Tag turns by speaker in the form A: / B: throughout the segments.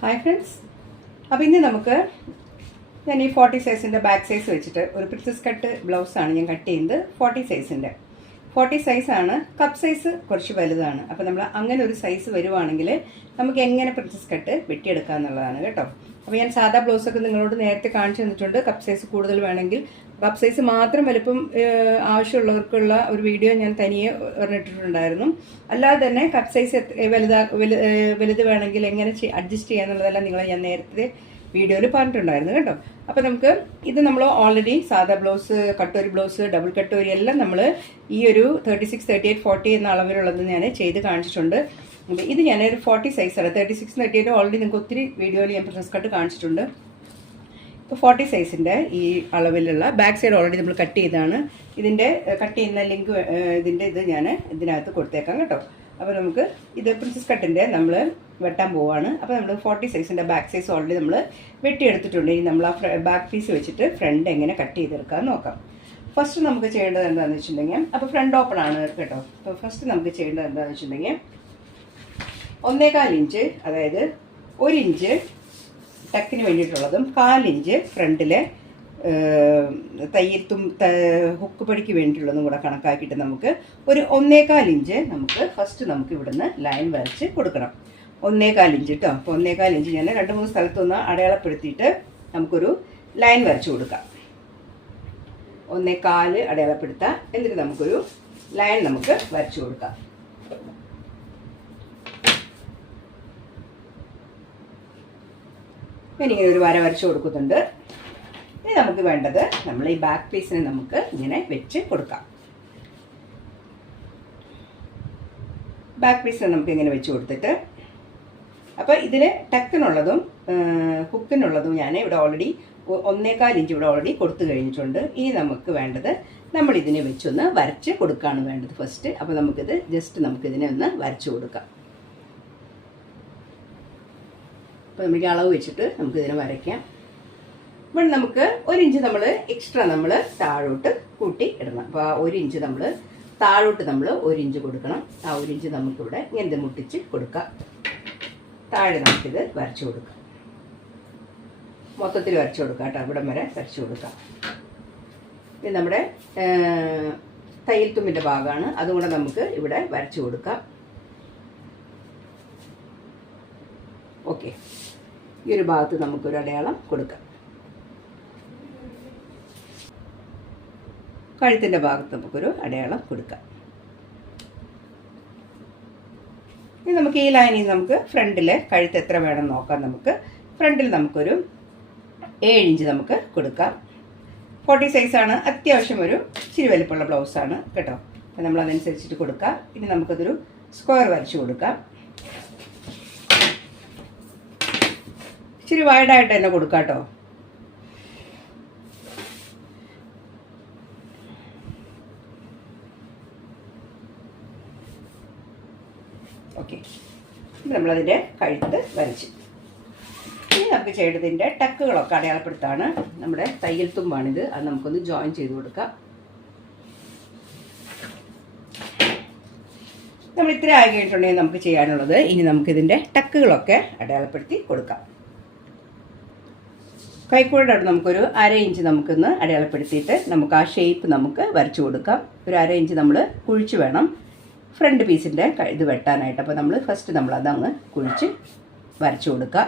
A: Hi friends അപ്പോൾ ഇന്ന് നമുക്ക് ഞാൻ ഈ ഫോർട്ടി സൈസിന്റെ ബാക്ക് സൈസ് വെച്ചിട്ട് ഒരു പ്രിൻസസ് കട്ട് ബ്ലൗസാണ് ഞാൻ കട്ട് ചെയ്യുന്നത് ഫോർട്ടി സൈസിന്റെ ഫോർട്ടി സൈസാണ് കപ്പ് സൈസ് കുറച്ച് വലുതാണ്. അപ്പോൾ നമ്മൾ അങ്ങനെ ഒരു സൈസ് വരുവാണെങ്കിൽ നമുക്ക് എങ്ങനെ പ്രിൻസസ് കട്ട് വെട്ടിയെടുക്കുക എന്നുള്ളതാണ് കേട്ടോ. അപ്പോൾ ഞാൻ സാധാ ബ്ലൗസൊക്കെ നിങ്ങളോട് നേരത്തെ കാണിച്ചു തന്നിട്ടുണ്ട്. കപ്പ് സൈസ് കൂടുതൽ വേണമെങ്കിൽ കപ്പ് സൈസ് മാത്രം വലുപ്പം ആവശ്യമുള്ളവർക്കുള്ള ഒരു വീഡിയോ ഞാൻ തനിയെ പറഞ്ഞിട്ടുണ്ടായിരുന്നു അല്ലാതെ തന്നെ കപ്പ് സൈസ് വലുതാ വലു- വലുത് വേണമെങ്കിൽ എങ്ങനെ അഡ്ജസ്റ്റ് ചെയ്യാന്നുള്ളതെല്ലാം നിങ്ങളെ ഞാൻ നേരത്തെ വീഡിയോയിൽ പറഞ്ഞിട്ടുണ്ടായിരുന്നു കേട്ടോ. അപ്പോൾ നമുക്ക് ഇത് നമ്മൾ ഓൾറെഡി സാധാ blouse katori blouse double katori എല്ലാം നമ്മൾ ഈ ഒരു thirty six thirty eight forty എന്ന അളവിലുള്ളത് ഞാൻ ചെയ്ത് കാണിച്ചിട്ടുണ്ട്. ഇത് ഞാനൊരു ഫോർട്ടി സൈസാണ് thirty six thirty eight already നിങ്ങൾക്ക് ഒത്തിരി വീഡിയോയിൽ ഞാൻ പ്രസസ് കട്ട് കാണിച്ചിട്ടുണ്ട്. ഇപ്പോൾ ഫോർട്ടി സൈസിന്റെ ഈ അളവിലുള്ള ബാക്ക് സൈഡ് ഓൾറെഡി നമ്മൾ കട്ട് ചെയ്തതാണ്. ഇതിന്റെ കട്ട് ചെയ്യുന്ന ലിങ്ക് ഇതിന്റെ ഇത് ഞാൻ ഇതിനകത്ത് കൊടുത്തേക്കാം കേട്ടോ. അപ്പോൾ നമുക്ക് ഇത് പ്രിൻസസ് കട്ടിന്റെ നമ്മൾ വെട്ടാൻ പോവാണ്. അപ്പോൾ നമ്മൾ ഫോർട്ടി സൈസിന്റെ ബാക്ക് സൈസ് ഓൾറെഡി നമ്മൾ വെട്ടിയെടുത്തിട്ടുണ്ട്. ഇനി നമ്മൾ ആ ബാക്ക് പീസ് വെച്ചിട്ട് ഫ്രണ്ട് എങ്ങനെ കട്ട് ചെയ്തെടുക്കാൻ നോക്കാം. ഫസ്റ്റ് നമുക്ക് ചെയ്യേണ്ടത് എന്താണെന്ന് വെച്ചിട്ടുണ്ടെങ്കിൽ അപ്പോൾ ഫ്രണ്ട് ഓപ്പൺ ആണ് കേട്ടോ. അപ്പോൾ ഫസ്റ്റ് നമുക്ക് ചെയ്യേണ്ടത് എന്താണെന്ന് വെച്ചിട്ടുണ്ടെങ്കിൽ ഒന്നേകാൽ ഇഞ്ച് അതായത് ഒരു ഇഞ്ച് ടക്കിന് വേണ്ടിയിട്ടുള്ളതും കാലിഞ്ച് ഫ്രണ്ടിലെ തയ്യത്തും ഹുക്ക് പടിക്ക് വേണ്ടിയിട്ടുള്ളതും കൂടെ കണക്കാക്കിയിട്ട് നമുക്ക് ഒരു ഒന്നേകാൽ ഇഞ്ച് നമുക്ക് ഫസ്റ്റ് നമുക്ക് ഇവിടുന്ന് ലൈൻ വരച്ച് കൊടുക്കണം. ഒന്നേകാൽ ഇഞ്ച് കേട്ടോ അപ്പോൾ ഒന്നേകാൽ ഇഞ്ച് ഞാൻ രണ്ട് മൂന്ന് സ്ഥലത്തൊന്ന് അടയാളപ്പെടുത്തിയിട്ട് നമുക്കൊരു ലൈൻ വരച്ച് കൊടുക്കാം. ഒന്നേകാൽ അടയാളപ്പെടുത്താം. എന്നിട്ട് നമുക്കൊരു ലൈൻ നമുക്ക് വരച്ചു കൊടുക്കാം. ഞാനിങ്ങനെ ഒരു വര വരച്ച് കൊടുക്കുന്നുണ്ട്. ഇനി നമുക്ക് വേണ്ടത് നമ്മൾ ഈ ബാക്ക് പീസിനെ നമുക്ക് ഇങ്ങനെ വെച്ച് കൊടുക്കാം. ബാക്ക് പീസിനെ നമുക്ക് ഇങ്ങനെ വെച്ച് കൊടുത്തിട്ട്. അപ്പോൾ ഇതിന് ടക്കിനുള്ളതും ഹുക്കിനുള്ളതും ഞാൻ ഇവിടെ ഓൾറെഡി ഒന്നേകാൽ ഇഞ്ച് ഇവിടെ ഓൾറെഡി കൊടുത്തു കഴിഞ്ഞിട്ടുണ്ട്. ഇനി നമുക്ക് വേണ്ടത് നമ്മൾ ഇതിനെ വെച്ചൊന്ന് വരച്ച് കൊടുക്കുകയാണ് വേണ്ടത് ഫസ്റ്റ് അപ്പോൾ നമുക്കിത് ജസ്റ്റ് നമുക്കിതിനെ ഒന്ന് വരച്ച് കൊടുക്കാം. അപ്പോൾ നമുക്ക് അളവ് വെച്ചിട്ട് നമുക്ക് ഇതിനെ വരയ്ക്കാം. ഇവിടെ നമുക്ക് ഒരു ഇഞ്ച് നമ്മൾ എക്സ്ട്രാ നമ്മൾ താഴോട്ട് കൂട്ടി ഇടണം. അപ്പോൾ ആ ഒരു ഇഞ്ച് നമ്മൾ താഴോട്ട് നമ്മൾ ഒരു ഇഞ്ച് കൊടുക്കണം. ആ ഒരു ഇഞ്ച് നമുക്കിവിടെ ഇങ്ങനെ മുട്ടിച്ച് കൊടുക്കാം. താഴെ നമുക്കിത് വരച്ചു കൊടുക്കാം. മൊത്തത്തിൽ വരച്ചു കൊടുക്കാം കേട്ടോ. ഇവിടം വരെ വരച്ചു കൊടുക്കാം. ഇത് നമ്മുടെ തയ്യൽ തുമ്പിന്റെ ഭാഗമാണ്. അതുകൂടെ നമുക്ക് ഇവിടെ വരച്ചു കൊടുക്കാം. ഓക്കെ. ഈ ഒരു ഭാഗത്ത് നമുക്കൊരു അടയാളം കൊടുക്കാം. കഴുത്തിന്റെ ഭാഗത്ത് നമുക്കൊരു അടയാളം കൊടുക്കാം. ഇനി നമുക്ക് ഈ ലൈനിൽ നമുക്ക് ഫ്രണ്ടിൽ കഴുത്ത് എത്ര വേണം നോക്കാം നമുക്ക്. ഫ്രണ്ടിൽ നമുക്കൊരു ഏഴ് ഇഞ്ച് നമുക്ക് കൊടുക്കാം. ഫോർട്ടി സൈസാണ് അത്യാവശ്യം ഒരു ഇച്ചിരി വലിപ്പമുള്ള ബ്ലൗസാണ് കേട്ടോ. അപ്പം നമ്മളതനുസരിച്ചിട്ട് കൊടുക്കാം. ഇനി നമുക്കതൊരു സ്ക്വയർ വരച്ച് കൊടുക്കാം. ഇച്ചിരി വൈഡായിട്ട് തന്നെ കൊടുക്കാട്ടോ. ഓക്കെ നമ്മളതിന്റെ കഴുത്ത് വരച്ച്. ഇനി നമുക്ക് ചെയ്യേണ്ടതിന്റെ ടക്കുകളൊക്കെ അടയാളപ്പെടുത്താണ്. നമ്മുടെ തയ്യൽ തുമ്പാണിത്. അത് നമുക്കൊന്ന് ജോയിൻ ചെയ്ത് കൊടുക്കാം. നമ്മൾ ഇത്ര ആയി കഴിഞ്ഞിട്ടുണ്ടെങ്കിൽ നമുക്ക് ചെയ്യാനുള്ളത് ഇനി നമുക്കിതിന്റെ ടക്കുകളൊക്കെ അടയാളപ്പെടുത്തി കൊടുക്കാം. കൈക്കൂടെ നമുക്കൊരു അര ഇഞ്ച് നമുക്കൊന്ന് അടയാളപ്പെടുത്തിയിട്ട് നമുക്ക് ആ ഷേപ്പ് നമുക്ക് വരച്ചു കൊടുക്കാം. ഒരു അര ഇഞ്ച് നമ്മൾ കുഴിച്ച് വേണം ഫ്രണ്ട് പീസിന്റെ ഇത് വെട്ടാനായിട്ട്. അപ്പോൾ നമ്മൾ ഫസ്റ്റ് നമ്മൾ അതങ്ങ് കുഴിച്ച് വരച്ചു കൊടുക്കുക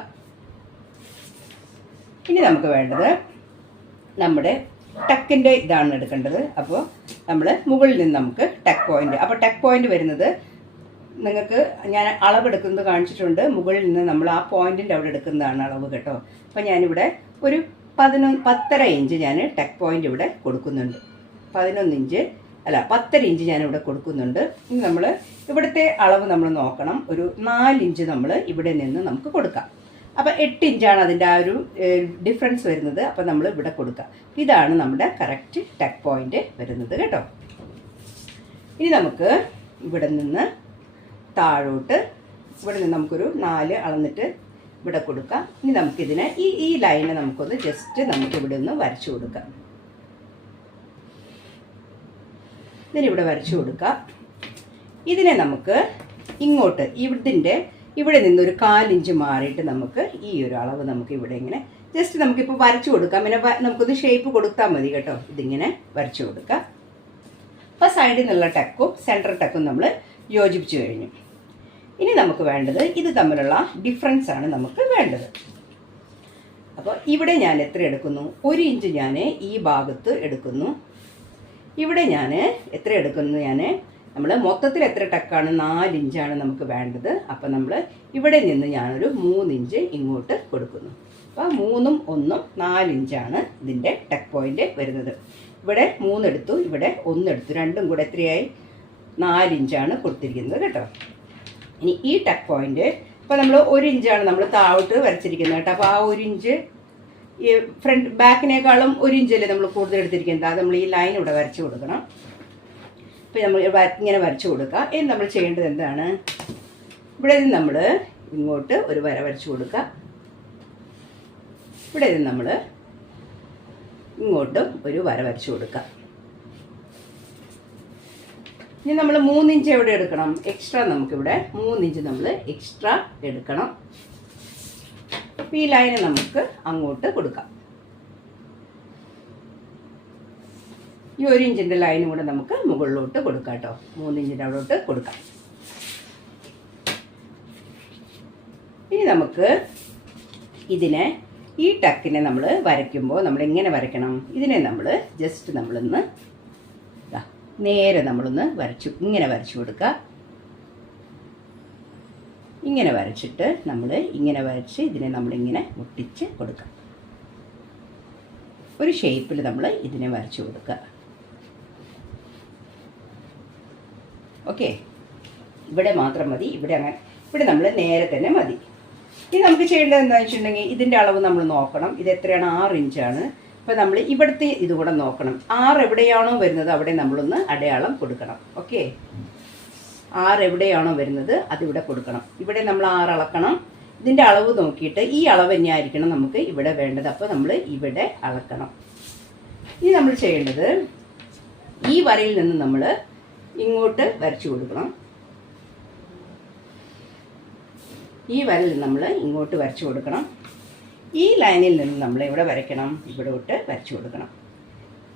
A: ഇനി നമുക്ക് വേണ്ടത് നമ്മുടെ ടക്കിന്റെ ഇതാണ് എടുക്കേണ്ടത്. അപ്പോൾ നമ്മൾ മുകളിൽ നിന്ന് നമുക്ക് ടക്ക് പോയിന്റ് അപ്പോൾ ടക്ക് പോയിന്റ് വരുന്നത് നിങ്ങൾക്ക് ഞാൻ അളവെടുക്കുന്നത് കാണിച്ചിട്ടുണ്ട്. മുകളിൽ നിന്ന് നമ്മൾ ആ പോയിന്റിന്റെ അവിടെ എടുക്കുന്നതാണ് അളവ് കേട്ടോ. അപ്പം ഞാനിവിടെ ഒരു പതിനൊന്ന് പത്തര ഇഞ്ച് ഞാൻ ടെക് പോയിന്റ് ഇവിടെ കൊടുക്കുന്നുണ്ട്. പതിനൊന്ന് ഇഞ്ച് അല്ല പത്തര ഇഞ്ച് ഞാൻ ഇവിടെ കൊടുക്കുന്നുണ്ട്. ഇനി നമ്മൾ ഇവിടുത്തെ അളവ് നമ്മൾ നോക്കണം. ഒരു നാലിഞ്ച് നമ്മൾ ഇവിടെ നിന്ന് നമുക്ക് കൊടുക്കാം. അപ്പം എട്ട് ഇഞ്ചാണ് അതിന്റെ ആ ഒരു ഡിഫറൻസ് വരുന്നത്. അപ്പം നമ്മൾ ഇവിടെ കൊടുക്കുക ഇതാണ് നമ്മുടെ കറക്റ്റ് ടെക് പോയിന്റ് വരുന്നത് കേട്ടോ. ഇനി നമുക്ക് ഇവിടെ നിന്ന് താഴോട്ട് ഇവിടെ നിന്ന് നമുക്കൊരു നാല് അളന്നിട്ട് ഇവിടെ കൊടുക്കാം. ഇനി നമുക്കിതിനെ ഈ ഈ ലൈനെ നമുക്കൊന്ന് ജസ്റ്റ് നമുക്ക് ഇവിടെ ഒന്ന് വരച്ചു കൊടുക്കാം. ഇതിനിവിടെ വരച്ചു കൊടുക്കാം. ഇതിനെ നമുക്ക് ഇങ്ങോട്ട് ഇതിന്റെ ഇവിടെ നിന്നൊരു കാലിഞ്ച് മാറിയിട്ട് നമുക്ക് ഈ ഒരു അളവ് നമുക്ക് ഇവിടെ ഇങ്ങനെ ജസ്റ്റ് നമുക്കിപ്പോൾ വരച്ചു കൊടുക്കാം. പിന്നെ നമുക്കൊന്ന് ഷേപ്പ് കൊടുത്താൽ മതി കേട്ടോ. ഇതിങ്ങനെ വരച്ചു കൊടുക്കാം. അപ്പോൾ സൈഡിൽ നിന്നുള്ള ടക്കും സെന്റർ ടക്കും നമ്മൾ യോജിപ്പിച്ച് കഴിഞ്ഞു. ഇനി നമുക്ക് വേണ്ടത് ഇത് തമ്മിലുള്ള ഡിഫറൻസ് ആണ് നമുക്ക് വേണ്ടത്. അപ്പോൾ ഇവിടെ ഞാൻ എത്ര എടുക്കുന്നു? ഒരു ഇഞ്ച് ഞാൻ ഈ ഭാഗത്ത് എടുക്കുന്നു. ഇവിടെ ഞാൻ എത്ര എടുക്കുന്നു ഞാൻ? നമ്മൾ മൊത്തത്തിൽ എത്ര ടക്കാണ്? നാല് ഇഞ്ചാണ് നമുക്ക് വേണ്ടത്. അപ്പം നമ്മൾ ഇവിടെ നിന്ന് ഞാനൊരു മൂന്നിഞ്ച് ഇങ്ങോട്ട് കൊടുക്കുന്നു. അപ്പോൾ മൂന്നും ഒന്നും നാലിഞ്ചാണ് ഇതിന്റെ ടെക് പോയിന്റ് വരുന്നത്. ഇവിടെ മൂന്നെടുത്തു ഇവിടെ ഒന്നെടുത്തു രണ്ടും കൂടെ എത്രയായി? നാലിഞ്ചാണ് കൊടുത്തിരിക്കുന്നത് കേട്ടോ. ഇനി ഈ ടക്ക് പോയിന്റ് ഇപ്പോൾ നമ്മൾ ഒരു ഇഞ്ചാണ് നമ്മൾ താഴോട്ട് വരച്ചിരിക്കുന്നത് കേട്ടോ. അപ്പോൾ ആ ഒരു ഇഞ്ച് ഈ ഫ്രണ്ട് ബാക്കിനേക്കാളും ഒരു ഇഞ്ചല്ലേ നമ്മൾ കൂടുതൽ എടുത്തിരിക്കുന്നത്? അത് നമ്മൾ ഈ ലൈൻ ഇവിടെ വരച്ച് കൊടുക്കണം. ഇപ്പോൾ നമ്മൾ ഇങ്ങനെ വരച്ചു കൊടുക്കുക. ഇനി നമ്മൾ ചെയ്യേണ്ടത് എന്താണ്? ഇവിടെ നിന്ന് നമ്മൾ ഇങ്ങോട്ട് ഒരു വര വരച്ചു കൊടുക്കുക. ഇവിടെ നിന്ന് നമ്മൾ ഇങ്ങോട്ടും ഒരു വര വരച്ചു കൊടുക്കുക. ഇനി നമ്മൾ മൂന്നിഞ്ച് എവിടെ എടുക്കണം? എക്സ്ട്രാ നമുക്കിവിടെ മൂന്നിഞ്ച് നമ്മൾ എക്സ്ട്രാ എടുക്കണം. ഈ ലൈന് നമുക്ക് അങ്ങോട്ട് കൊടുക്കാം. ഈ ഒരു ഇഞ്ചിന്റെ ലൈനും കൂടെ നമുക്ക് മുകളിലോട്ട് കൊടുക്കാം കേട്ടോ. മൂന്നിഞ്ചിന്റെ അവിടോട്ട് കൊടുക്കാം. ഇനി നമുക്ക് ഇതിനെ ഈ ടക്കിനെ നമ്മൾ വരയ്ക്കുമ്പോൾ നമ്മൾ എങ്ങനെ വരയ്ക്കണം? ഇതിനെ നമ്മൾ ജസ്റ്റ് നമ്മളൊന്ന് നേരെ നമ്മളൊന്ന് വരച്ചു ഇങ്ങനെ വരച്ചു കൊടുക്കുക. ഇങ്ങനെ വരച്ചിട്ട് നമ്മൾ ഇങ്ങനെ വരച്ച് ഇതിനെ നമ്മളിങ്ങനെ ഒട്ടിച്ച് കൊടുക്കുക. ഒരു ഷേപ്പിൽ നമ്മൾ ഇതിനെ വരച്ചു കൊടുക്കുക. ഓക്കെ? ഇവിടെ മാത്രം മതി ഇവിടെ അങ്ങനെ ഇവിടെ നമ്മൾ നേരെ തന്നെ മതി. ഇനി നമുക്ക് ചെയ്യേണ്ടത് എന്താണെന്ന് വെച്ചിട്ടുണ്ടെങ്കിൽ ഇതിന്റെ അളവ് നമ്മൾ നോക്കണം. ഇത് എത്രയാണ്? ആറ് ഇഞ്ചാണ്. അപ്പോൾ നമ്മൾ ഇവിടുത്തെ ഇത് കൂടെ നോക്കണം. ആറ് എവിടെയാണോ വരുന്നത് അവിടെ നമ്മളൊന്ന് അടയാളം കൊടുക്കണം. ഓക്കെ ആറ് എവിടെയാണോ വരുന്നത് അതിവിടെ കൊടുക്കണം. ഇവിടെ നമ്മൾ ആറ് അളക്കണം. ഇതിന്റെ അളവ് നോക്കിയിട്ട് ഈ അളവ് തന്നെയായിരിക്കണം നമുക്ക് ഇവിടെ വേണ്ടത്. അപ്പോൾ നമ്മൾ ഇവിടെ അളക്കണം. ഇനി നമ്മൾ ചെയ്യേണ്ടത് ഈ വരയിൽ നിന്ന് നമ്മൾ ഇങ്ങോട്ട് വരച്ചു കൊടുക്കണം. ഈ വരയിൽ നമ്മൾ ഇങ്ങോട്ട് വരച്ചു കൊടുക്കണം. ഈ ലൈനിൽ നിന്ന് നമ്മൾ ഇവിടെ വരയ്ക്കണം ഇവിടെ വിട്ട് വരച്ചു കൊടുക്കണം.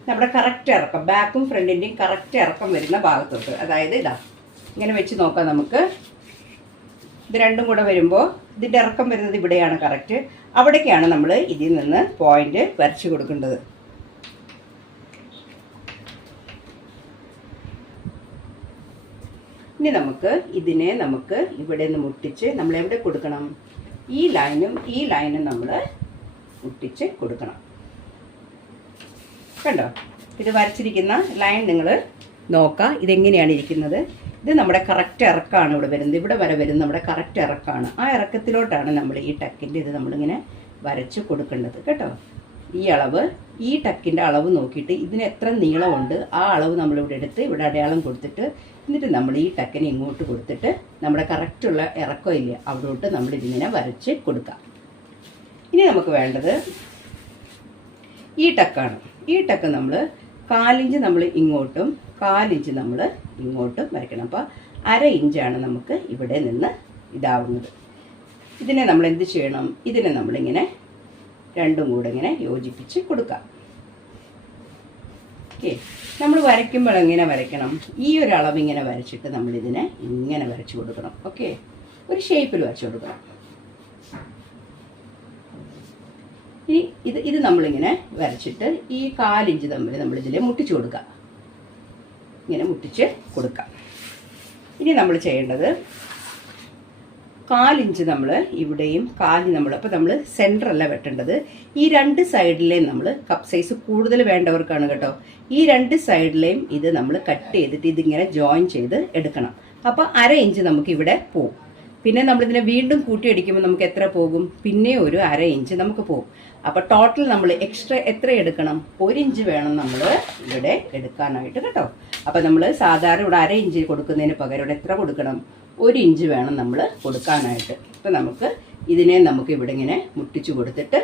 A: നമ്മുടെ കറക്റ്റ് ഇറക്കം ബാക്കും ഫ്രണ്ടിന്റെയും കറക്റ്റ് ഇറക്കം വരുന്ന ഭാഗത്തോട്ട്. അതായത് ഇതാ ഇങ്ങനെ വെച്ച് നോക്കാം നമുക്ക്. ഇത് രണ്ടും കൂടെ വരുമ്പോൾ ഇതിന്റെ ഇറക്കം വരുന്നത് ഇവിടെയാണ് കറക്റ്റ് അവിടേക്കാണ് നമ്മൾ ഇതിൽ നിന്ന് പോയിന്റ് വരച്ചു കൊടുക്കേണ്ടത്. ഇനി നമുക്ക് ഇതിനെ നമുക്ക് ഇവിടെ നിന്ന് മുട്ടിച്ച് നമ്മൾ എവിടെ കൊടുക്കണം? ഈ ലൈനും ഈ ലൈനും നമ്മൾ മുട്ടിച്ച് കൊടുക്കണം. കണ്ടോ? ഇത് വരച്ചിരിക്കുന്ന ലൈൻ നിങ്ങൾ നോക്കുക. ഇതെങ്ങനെയാണ് ഇരിക്കുന്നത്? ഇത് നമ്മുടെ കറക്റ്റ് ഇറക്കമാണ് ഇവിടെ വരുന്നത്. ഇവിടെ വരെ വരുന്നത് നമ്മുടെ കറക്റ്റ് ഇറക്കമാണ് ആ ഇറക്കത്തിലോട്ടാണ് നമ്മൾ ഈ ടക്കിന്റെ ഇത് നമ്മളിങ്ങനെ വരച്ച് കൊടുക്കേണ്ടത്. കേട്ടോ? ഈ അളവ് ഈ ടക്കിന്റെ അളവ് നോക്കിയിട്ട് ഇതിന് എത്ര നീളമുണ്ട് ആ അളവ് നമ്മളിവിടെ എടുത്ത് ഇവിടെ അടയാളം കൊടുത്തിട്ട് എന്നിട്ട് നമ്മൾ ഈ ടക്കിനെ ഇങ്ങോട്ട് കൊടുത്തിട്ട് നമ്മുടെ കറക്റ്റുള്ള ഇറക്കം ഇല്ല അവിടോട്ട് നമ്മൾ ഇതിങ്ങനെ വരച്ച് കൊടുക്കാം. ഇനി നമുക്ക് വേണ്ടത് ഈ ടക്കാണ്. ഈ ടക്ക് നമ്മൾ കാലിഞ്ച് നമ്മൾ ഇങ്ങോട്ടും കാലിഞ്ച് നമ്മൾ ഇങ്ങോട്ടും വരയ്ക്കണം. അപ്പോൾ അര ഇഞ്ചാണ് നമുക്ക് ഇവിടെ നിന്ന് ഇതാവുന്നത്. ഇതിനെ നമ്മൾ എന്ത് ചെയ്യണം? ഇതിനെ നമ്മളിങ്ങനെ രണ്ടും കൂടെ ഇങ്ങനെ യോജിപ്പിച്ച് കൊടുക്കാം. ഓക്കെ നമ്മൾ വരയ്ക്കുമ്പോൾ എങ്ങനെ വരയ്ക്കണം? ഈ ഒരു അളവ് ഇങ്ങനെ വരച്ചിട്ട് നമ്മളിതിനെ ഇങ്ങനെ വരച്ചു കൊടുക്കണം. ഓക്കെ ഒരു ഷേപ്പിൽ വരച്ചു കൊടുക്കണം. ഇനി ഇത് ഇത് നമ്മളിങ്ങനെ വരച്ചിട്ട് ഈ കാലിഞ്ച് തമ്മിൽ നമ്മളിതിൽ മുട്ടിച്ച് കൊടുക്കാം. ഇങ്ങനെ മുട്ടിച്ച് കൊടുക്കാം. ഇനി നമ്മൾ ചെയ്യേണ്ടത് കാലിഞ്ച് നമ്മൾ ഇവിടെയും കാൽ നമ്മൾ അപ്പോൾ നമ്മൾ സെന്റർ അല്ല വെട്ടേണ്ടത്. ഈ രണ്ട് സൈഡിലെയും നമ്മൾ കപ്പ് സൈസ് കൂടുതൽ വേണ്ടവർക്കാണ് കേട്ടോ. ഈ രണ്ട് സൈഡിലെയും ഇത് നമ്മൾ കട്ട് ചെയ്തിട്ട് ഇതിങ്ങനെ ജോയിൻ ചെയ്ത് എടുക്കണം. അപ്പോൾ അര ഇഞ്ച് നമുക്ക് ഇവിടെ പോകും പിന്നെ നമ്മളിതിനെ വീണ്ടും കൂട്ടിയടിക്കുമ്പോൾ നമുക്ക് എത്ര പോകും? പിന്നെ ഒരു അര ഇഞ്ച് നമുക്ക് പോകും അപ്പോൾ ടോട്ടൽ നമ്മൾ എക്സ്ട്രാ എത്ര എടുക്കണം? ഒരു ഇഞ്ച് വേണം നമ്മൾ ഇവിടെ എടുക്കാനായിട്ട് കേട്ടോ. അപ്പോൾ നമ്മൾ സാധാരണ ഇവിടെ അര ഇഞ്ച് കൊടുക്കുന്നതിന് പകരം ഇവിടെ എത്ര കൊടുക്കണം? ഒരു ഇഞ്ച് വേണം നമ്മൾ കൊടുക്കാനായിട്ട്. അപ്പോൾ നമുക്ക് ഇതിനെ നമുക്ക് ഇവിടെ ഇങ്ങനെ മുട്ടിച്ചു കൊടുത്തിട്ട്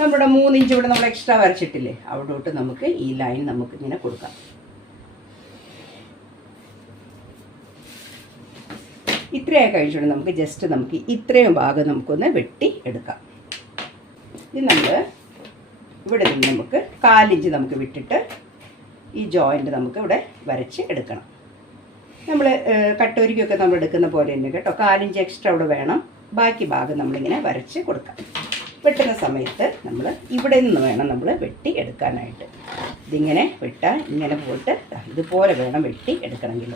A: നമ്മുടെ മൂന്ന് ഇഞ്ച് ഇവിടെ നമ്മൾ എക്സ്ട്രാ വരച്ചിട്ടില്ലേ? അവിടോട്ട് നമുക്ക് ഈ ലൈൻ നമുക്ക് ഇങ്ങനെ കൊടുക്കാം. ഇത്രയൊക്കെ കഴിച്ചുകൊണ്ട് നമുക്ക് ജസ്റ്റ് നമുക്ക് ഇത്രയും ഭാഗം നമുക്കൊന്ന് വെട്ടി എടുക്കാം. ഇത് നമ്മൾ ഇവിടെ നിന്ന് നമുക്ക് കാലിഞ്ച് നമുക്ക് വിട്ടിട്ട് ഈ ജോയിന്റ് നമുക്ക് ഇവിടെ വരച്ച് എടുക്കണം. നമ്മൾ കട്ടോരിക്കൊക്കെ നമ്മൾ എടുക്കുന്ന പോലെ തന്നെ കേട്ടോ. കാലിഞ്ച് എക്സ്ട്രാ ഇവിടെ വേണം. ബാക്കി ഭാഗം നമ്മളിങ്ങനെ വരച്ച് കൊടുക്കാം. വെട്ടുന്ന സമയത്ത് നമ്മൾ ഇവിടെ നിന്ന് വേണം നമ്മൾ വെട്ടി എടുക്കാനായിട്ട്. ഇതിങ്ങനെ വെട്ടാൻ ഇങ്ങനെ പോയിട്ട് ഇതുപോലെ വേണം വെട്ടി എടുക്കണമെങ്കിൽ.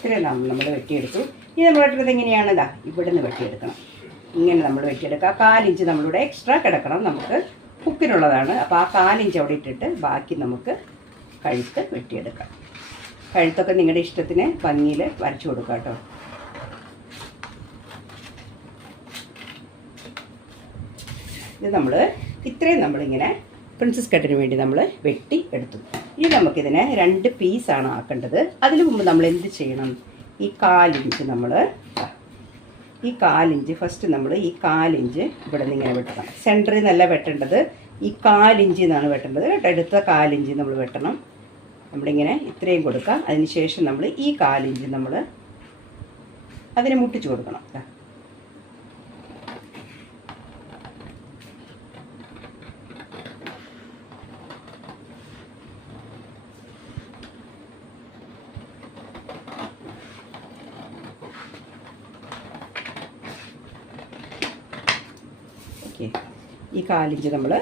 A: ഇത്രയും നമ്മൾ വെട്ടിയെടുത്തു. ഇനി നമ്മൾ വെട്ടുന്നത് എങ്ങനെയാണ്? ഇതാ ഇവിടെ നിന്ന് വെട്ടിയെടുക്കണം. ഇങ്ങനെ നമ്മൾ വെട്ടിയെടുക്കുക. കാലിഞ്ച് നമ്മളിവിടെ എക്സ്ട്രാ കിടക്കണം നമുക്ക്. കുക്കിനുള്ളതാണ് അപ്പോൾ ആ കാലിഞ്ച് അവിടെ ഇട്ടിട്ട് ബാക്കി നമുക്ക് കഴുത്ത് വെട്ടിയെടുക്കാം. കഴുത്തൊക്കെ നിങ്ങളുടെ ഇഷ്ടത്തിന് ഭംഗിയിൽ വരച്ചു കൊടുക്കാം കേട്ടോ. ഇത് നമ്മൾ ഇത്രയും നമ്മളിങ്ങനെ പ്രിൻസസ് കട്ടിന് വേണ്ടി നമ്മൾ വെട്ടി എടുത്തു. ഇനി നമുക്കിതിനെ രണ്ട് പീസാണ് ആക്കേണ്ടത്. അതിന് മുമ്പ് നമ്മൾ എന്ത് ചെയ്യണം? ഈ കാലിഞ്ച് നമ്മൾ ഈ കാലിഞ്ച് ഫസ്റ്റ് നമ്മൾ ഈ കാലിഞ്ച് ഇവിടെ നിന്ന് ഇങ്ങനെ വെട്ടണം. സെന്ററിൽ നിന്നല്ല വെട്ടേണ്ടത്. ഈ കാലിഞ്ച് എന്നാണ് വെട്ടേണ്ടത് കേട്ടോ. എടുത്ത കാലിഞ്ച് നമ്മൾ വെട്ടണം. നമ്മളിങ്ങനെ ഇത്രയും കൊടുക്കുക അതിന് ശേഷം നമ്മൾ ഈ കാലിഞ്ച് നമ്മൾ അതിനെ മുട്ടിച്ച് കൊടുക്കണം ദാ. ഓക്കെ ഈ കാലിഞ്ച് നമ്മൾ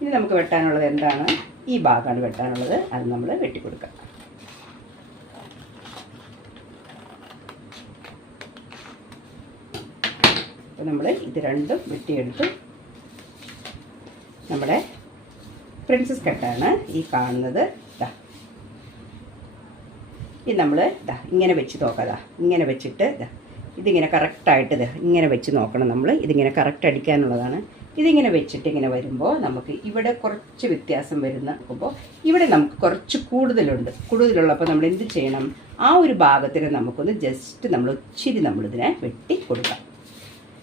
A: ഇനി നമുക്ക് വെട്ടാനുള്ളത് എന്താണ്? ഈ ഭാഗമാണ് വെട്ടാനുള്ളത്. അത് നമ്മൾ വെട്ടിക്കൊടുക്കുക. അപ്പോൾ നമ്മൾ ഇത് രണ്ടും വെട്ടിയെടുത്ത് നമ്മുടെ പ്രിൻസസ് കട്ടാണ് ഈ കാണുന്നത്. ദാ. ഇത് നമ്മൾ ഇതാ ഇങ്ങനെ വെച്ച് നോക്കാം ഇതാ ഇങ്ങനെ വെച്ചിട്ട് ഇതാ ഇതിങ്ങനെ കറക്റ്റായിട്ട് ഇത് ഇങ്ങനെ വെച്ച് നോക്കണം നമ്മൾ ഇതിങ്ങനെ കറക്റ്റ് അടിക്കാനുള്ളതാണ് ഇതിങ്ങനെ വെച്ചിട്ട് ഇങ്ങനെ വരുമ്പോൾ നമുക്ക് ഇവിടെ കുറച്ച് വ്യത്യാസം വരുന്ന നോക്കുമ്പോൾ ഇവിടെ നമുക്ക് കുറച്ച് കൂടുതലുണ്ട്. കൂടുതലുള്ളപ്പോൾ നമ്മൾ എന്ത് ചെയ്യണം? ആ ഒരു ഭാഗത്തിന് നമുക്കൊന്ന് ജസ്റ്റ് നമ്മൾ ഒച്ചിരി നമ്മളിതിനെ വെട്ടി കൊടുക്കാം.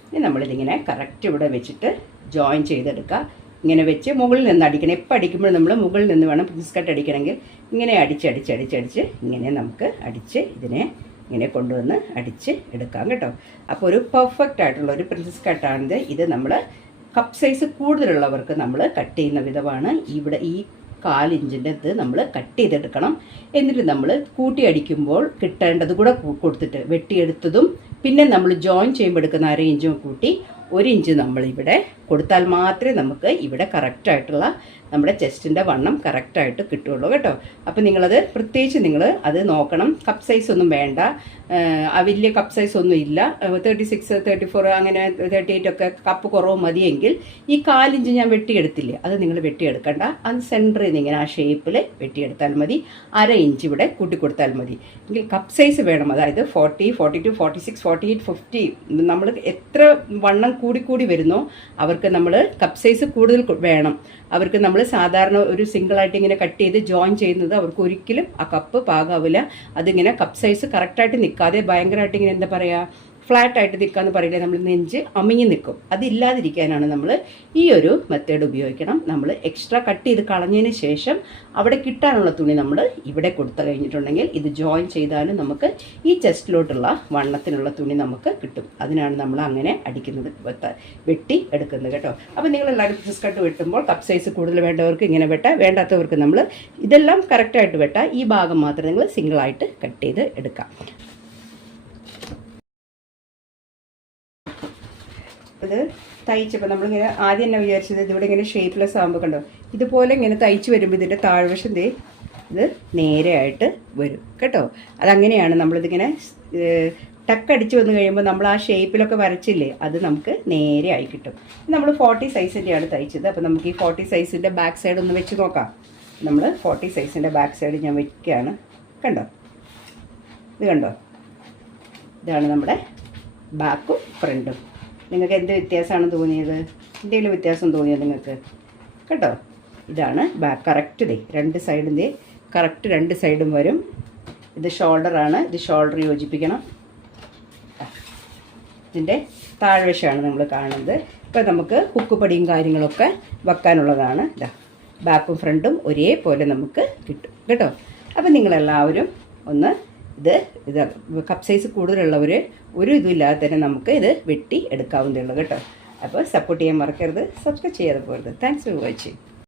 A: ഇനി നമ്മളിതിങ്ങനെ കറക്റ്റ് ഇവിടെ വെച്ചിട്ട് ജോയിൻ ചെയ്തെടുക്കുക ഇങ്ങനെ വെച്ച് മുകളിൽ നിന്ന് അടിക്കണം. എപ്പോൾ അടിക്കുമ്പോൾ നമ്മൾ മുകളിൽ നിന്ന് വേണം പ്രിൻസ് കട്ട് അടിക്കണമെങ്കിൽ. ഇങ്ങനെ അടിച്ച് അടിച്ച് അടിച്ച് അടിച്ച് ഇങ്ങനെ നമുക്ക് അടിച്ച് ഇതിനെ ഇങ്ങനെ കൊണ്ടുവന്ന് അടിച്ച് എടുക്കാം കേട്ടോ. അപ്പോൾ ഒരു പെർഫെക്റ്റ് ആയിട്ടുള്ള ഒരു പ്രിൻസസ് കട്ടാണിത് ഇത് നമ്മൾ കപ്പ് സൈസ് കൂടുതലുള്ളവർക്ക് നമ്മൾ കട്ട് ചെയ്യുന്ന വിധമാണ്. ഇവിടെ ഈ കാലിഞ്ചിന്റെ ഇത് നമ്മൾ കട്ട് ചെയ്തെടുക്കണം. എന്നിട്ട് നമ്മൾ കൂട്ടി അടിക്കുമ്പോൾ കിട്ടേണ്ടത് കൂടെ കൊടുത്തിട്ട് വെട്ടിയെടുത്തതും പിന്നെ നമ്മൾ ജോയിൻ ചെയ്യുമ്പോൾ എടുക്കുന്ന അര ഇഞ്ചും കൂട്ടി ഒരു ഇഞ്ച് നമ്മളിവിടെ കൊടുത്താൽ മാത്രമേ നമുക്ക് ഇവിടെ കറക്റ്റായിട്ടുള്ള നമ്മുടെ ചെസ്റ്റിന്റെ വണ്ണം കറക്റ്റായിട്ട് കിട്ടുള്ളൂ കേട്ടോ. അപ്പോൾ നിങ്ങളത് പ്രത്യേകിച്ച് നിങ്ങൾ അത് നോക്കണം. കപ്പ് സൈസ് ഒന്നും വേണ്ട. വലിയ കപ്പ് സൈസ് ഒന്നും ഇല്ല. തേർട്ടി സിക്സ് തേർട്ടി ഫോർ അങ്ങനെ തേർട്ടി എയ്റ്റ് ഒക്കെ കപ്പ് കുറവ് മതിയെങ്കിൽ ഈ കാലിഞ്ച് ഞാൻ വെട്ടിയെടുത്തില്ലേ അത് നിങ്ങൾ വെട്ടിയെടുക്കണ്ട. അത് സെന്ററിൽ നിന്ന് ഇങ്ങനെ ആ ഷേപ്പിൽ വെട്ടിയെടുത്താൽ മതി. അര ഇഞ്ച് ഇവിടെ കൂട്ടിക്കൊടുത്താൽ മതി. എങ്കിൽ കപ്പ് സൈസ് വേണം. അതായത് forty forty two forty six forty eight fifty നമ്മൾ എത്ര വണ്ണം കൂടിക്കൂടി വരുന്നോ അവർക്ക് നമ്മൾ കപ്പ് സൈസ് കൂടുതൽ വേണം. അവർക്ക് നമ്മൾ സാധാരണ ഒരു സിംഗിളായിട്ട് ഇങ്ങനെ കട്ട് ചെയ്ത് ജോയിൻ ചെയ്യുന്നത് അവർക്ക് ഒരിക്കലും ആ കപ്പ് പാകാവില്ല. അതിങ്ങനെ കപ്പ് സൈസ് കറക്റ്റായിട്ട് നിൽക്കാതെ ഭയങ്കരമായിട്ട് ഇങ്ങനെ എന്താ പറയുക ഫ്ലാറ്റ് ആയിട്ട് നിൽക്കുക എന്ന് പറയില്ലേ നമ്മൾ നെഞ്ച് അമിങ്ങി നിൽക്കും അതില്ലാതിരിക്കാനാണ് നമ്മൾ ഈ ഒരു മെത്തേഡ് ഉപയോഗിക്കണം. നമ്മൾ എക്സ്ട്രാ കട്ട് ചെയ്ത് കളഞ്ഞതിന് ശേഷം അവിടെ കിട്ടാനുള്ള തുണി നമ്മൾ ഇവിടെ കൊടുത്തു കഴിഞ്ഞിട്ടുണ്ടെങ്കിൽ ഇത് ജോയിൻ ചെയ്താലും നമുക്ക് ഈ ചെസ്റ്റിലോട്ടുള്ള വണ്ണത്തിനുള്ള തുണി നമുക്ക് കിട്ടും. അതിനാണ് നമ്മൾ അങ്ങനെ അടിക്കുന്നത് വെട്ടി എടുക്കുന്നത് കേട്ടോ. അപ്പോൾ നിങ്ങൾ എല്ലാവരും ഫിസ് കട്ട് വെട്ടുമ്പോൾ കപ്പ് സൈസ് കൂടുതൽ വേണ്ടവർക്ക് ഇങ്ങനെ വെട്ടാം വേണ്ടാത്തവർക്ക് നമ്മൾ ഇതെല്ലാം കറക്റ്റായിട്ട് വെട്ടാം. ഈ ഭാഗം മാത്രം നിങ്ങൾ സിംഗിളായിട്ട് കട്ട് ചെയ്ത് എടുക്കാം. ഇത് തയ്ച്ചപ്പോൾ നമ്മളിങ്ങനെ ആദ്യം തന്നെ വിചാരിച്ചത് ഇതിവിടെ ഇങ്ങനെ ഷേപ്പ്ലെസ് ആകുമ്പോൾ കണ്ടോ? ഇതുപോലെ ഇങ്ങനെ തയ്ച്ച് വരുമ്പോൾ ഇതിന്റെ താഴ്വശം ദേ ഇത് നേരെയായിട്ട് വരും. കേട്ടോ? അതങ്ങനെയാണ് നമ്മളിതിങ്ങനെ ടക്കടിച്ച് വന്ന് കഴിയുമ്പോൾ നമ്മൾ ആ ഷേപ്പിലൊക്കെ വരച്ചില്ലേ അത് നമുക്ക് നേരെ ആയി കിട്ടും. നമ്മൾ ഫോർട്ടി സൈസിന്റെയാണ് തയ്ച്ചത്. അപ്പോൾ നമുക്ക് ഈ ഫോർട്ടി സൈസിന്റെ ബാക്ക് സൈഡ് ഒന്ന് വെച്ച് നോക്കാം. നമ്മൾ ഫോർട്ടി സൈസിന്റെ ബാക്ക് സൈഡ് ഞാൻ വയ്ക്കുകയാണ് കണ്ടോ? ഇത് കണ്ടോ? ഇതാണ് നമ്മുടെ ബാക്കും ഫ്രണ്ടും നിങ്ങൾക്ക് എന്ത് വ്യത്യാസമാണ് തോന്നിയത്? എന്തെങ്കിലും വ്യത്യാസം തോന്നിയത് നിങ്ങൾക്ക്? കേട്ടോ? ഇതാണ് ബാക്ക് കറക്റ്റ് ദേ. രണ്ട് സൈഡും ദേ. കറക്റ്റ് രണ്ട് സൈഡും വരും. ഇത് ഷോൾഡറാണ് ഇത് ഷോൾഡർ യോജിപ്പിക്കണം. ഇതിന്റെ താഴ്വശമാണ് നമ്മൾ കാണുന്നത്. ഇപ്പം നമുക്ക് ഹുക്ക് പടിയും കാര്യങ്ങളൊക്കെ വെക്കാനുള്ളതാണ്. ഇതാ ബാക്കും ഫ്രണ്ടും ഒരേപോലെ നമുക്ക് കിട്ടും. കേട്ടോ? അപ്പം നിങ്ങളെല്ലാവരും ഒന്ന് ഇത് ഇത് കപ്പ് സൈസ് കൂടുതലുള്ളവർ ഒരു ഇതുമില്ലാതെ തന്നെ നമുക്ക് ഇത് വെട്ടി എടുക്കാവുന്നതേ ഉള്ളൂ കേട്ടോ. അപ്പോൾ സപ്പോർട്ട് ചെയ്യാൻ മറക്കരുത് സബ്സ്ക്രൈബ് ചെയ്യാതെ പോകരുത്. Thanks for watching